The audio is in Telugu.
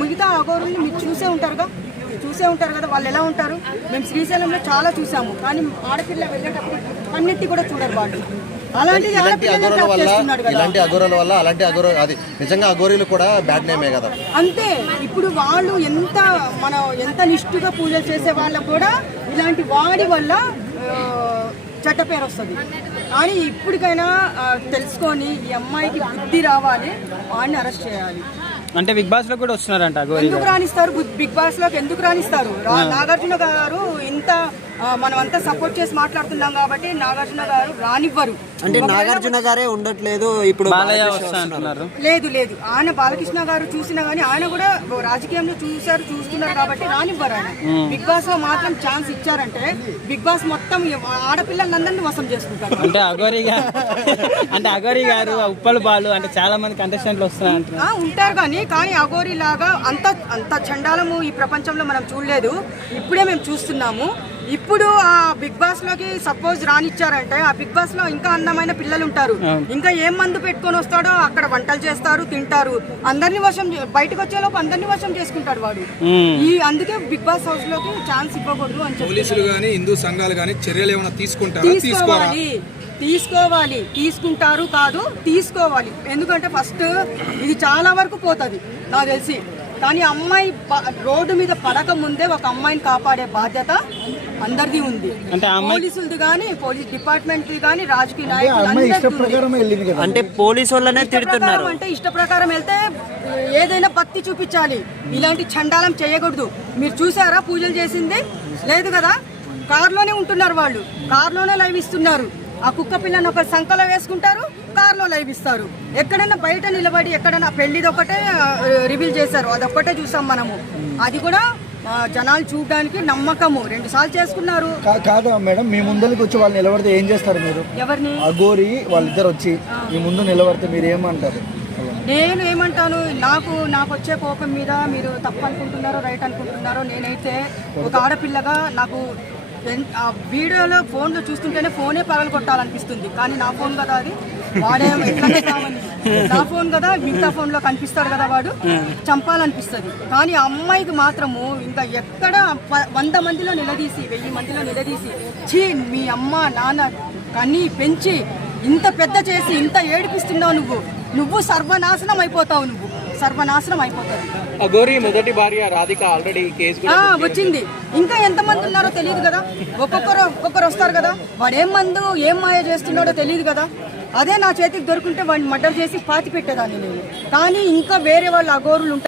మిగతా అఘోరుల్ని మీరు చూసే ఉంటారు కదా వాళ్ళు ఎలా ఉంటారు. మేము శ్రీశైలంలో చాలా చూసాము, కానీ ఆడపిల్ల వెళ్ళేటప్పుడు అన్నిటి కూడా చూడరు వాళ్ళు. అలాంటిది ఇలాంటి అఘోరాల వల్ల అలాంటి అది నిజంగా అఘోరీలు కూడా బ్యాడ్ నేమే కదా. అంతే, ఇప్పుడు వాళ్ళు ఎంత నిష్ఠగా పూజలు చేసే వాళ్ళకు కూడా ఇలాంటి వాడి వల్ల చెడ్డ పేరు వస్తుంది. కానీ ఇప్పటికైనా తెలుసుకొని ఈ అమ్మాయికి బుద్ధి రావాలి, వాడిని అరెస్ట్ చేయాలి. అంటే బిగ్ బాస్ లో కూడా వస్తున్నారంట. ఎందుకు రాణిస్తారు బిగ్ బాస్ లోకి? ఎందుకు రాణిస్తారు? నాగార్జున గారు ఇంత మనమంతా సపోర్ట్ చేసి మాట్లాడుతున్నాం కాబట్టి నాగార్జున గారు రానివ్వరు. అంటే నాగార్జున గారే ఉండట్లేదు ఇప్పుడు, లేదు ఆయన బాలకృష్ణ గారు చూసినా గానీ ఆయన కూడా రాజకీయంలో చూస్తున్నారు కాబట్టి రానివ్వరు. ఆయన బిగ్ బాస్ లో మాత్రం ఛాన్స్ ఇచ్చారంటే బిగ్ బాస్ మొత్తం ఆడపిల్లలందరినీ మోసం చేసుకుంటారు. అంటే అఘోరి గారు ఉప్పల్ బాలు అంటే చాలా మంది కంటెస్టెంట్లు వస్తున్నారు ఉంటారు, కానీ అఘోరి లాగా అంత చండాలము ఈ ప్రపంచంలో మనం చూడలేదు. ఇప్పుడే మేము చూస్తున్నాము. ఇప్పుడు ఆ బిగ్ బాస్ లోకి సపోజ్ రానిచ్చారంటే ఆ బిగ్ బాస్ లో ఇంకా అందమైన పిల్లలు ఉంటారు. ఇంకా ఏం మందు పెట్టుకొని వస్తాడో అక్కడ వంటలు చేస్తారు, తింటారు, అందరినీ వశం బయటకు వచ్చేలోపు అందరినీ వశం చేసుకుంటాడు వాడు. అందుకే బిగ్ బాస్ హౌస్ లోకి ఛాన్స్ ఇవ్వకూడదు అని పోలీసులు గానీ హిందూ సంఘాలు గానీ చర్యలు ఏమైనా తీసుకోవాలి. తీసుకుంటారు కాదు, తీసుకోవాలి. ఎందుకంటే ఫస్ట్ ఇది చాలా వరకు పోతుంది నాకు తెలిసి. కానీ అమ్మాయి రోడ్డు మీద పడక ముందే ఒక అమ్మాయిని కాపాడే బాధ్యత అందరిది ఉంది. పోలీసులది కానీ, పోలీస్ డిపార్ట్మెంట్ కానీ, రాజకీయ నాయకులు. అంటే పోలీసు వాళ్ళనే తిడుతున్నారు. అంటే ఇష్ట ప్రకారం వెళ్తే ఏదైనా భక్తి చూపించాలి, ఇలాంటి చండాలం చేయకూడదు. మీరు చూసారా పూజలు చేసింది? లేదు కదా. కారులోనే ఉంటున్నారు వాళ్ళు, కారులోనే లైవ్ ఇస్తున్నారు. ఆ కుక్క పిల్లని ఒక సంఖలో వేసుకుంటారు, కార్లో లైవ్ ఇస్తారు. ఎక్కడైనా బయట నిలబడి ఎక్కడైనా పెళ్లిది ఒకటే రివీల్ చేశారు, అదొక్కటే చూసాం మనము. అది కూడా జనాలు చూడడానికి నమ్మకము 2 సార్లు చేసుకున్నారు. కాదా మేడం, మీ ముందరికి వచ్చి వాళ్ళు నిలబడితే ఏం చేస్తారు మీరు? ఎవరిని? అఘోరి వాళ్ళిద్దరు వచ్చి మీ ముందు నిలబడితే మీరు ఏమంటారు? నేను ఏమంటాను, నాకు వచ్చే కోపం మీద మీరు తప్పు అనుకుంటున్నారో రైట్ అనుకుంటున్నారో, నేనైతే ఒక ఆడపిల్లగా నాకు ఆ వీడియోలో ఫోన్లో చూస్తుంటేనే ఫోనే పగలు కొట్టాలనిపిస్తుంది. కానీ నా ఫోన్ కదా అది, వాడే ఎట్లనే కావాలి, నా ఫోన్ కదా, మిగతా ఫోన్లో కనిపిస్తాడు కదా వాడు, చంపాలనిపిస్తుంది. కానీ ఆ అమ్మాయికి మాత్రము ఇంకా ఎక్కడ 100 మందిలో నిలదీసి 1000 మందిలో నిలదీసి ఛీ మీ అమ్మ నాన్న కన్నీ పెంచి ఇంత పెద్ద చేసి ఇంత ఏడిపిస్తున్నావు, నువ్వు సర్వనాశనం అయిపోతావు, సర్వనాశనం అయిపోతావు. అఘోరి మొదటి భార్య రాధిక ఆల్రెడీ కేసు వచ్చింది. ఇంకా ఎంతమంది ఉన్నారో తెలియదు కదా. ఒక్కొక్కరు వస్తారు కదా. వాడు ఏం మందు ఏం మాయ చేస్తున్నాడో తెలియదు కదా. అదే నా చేతికి దొరుకుంటే వాడిని మర్డర్ చేసి పాతి పెట్టేదాన్ని నేను. కానీ ఇంకా వేరే వాళ్ళు అఘోరులు ఉంటారు.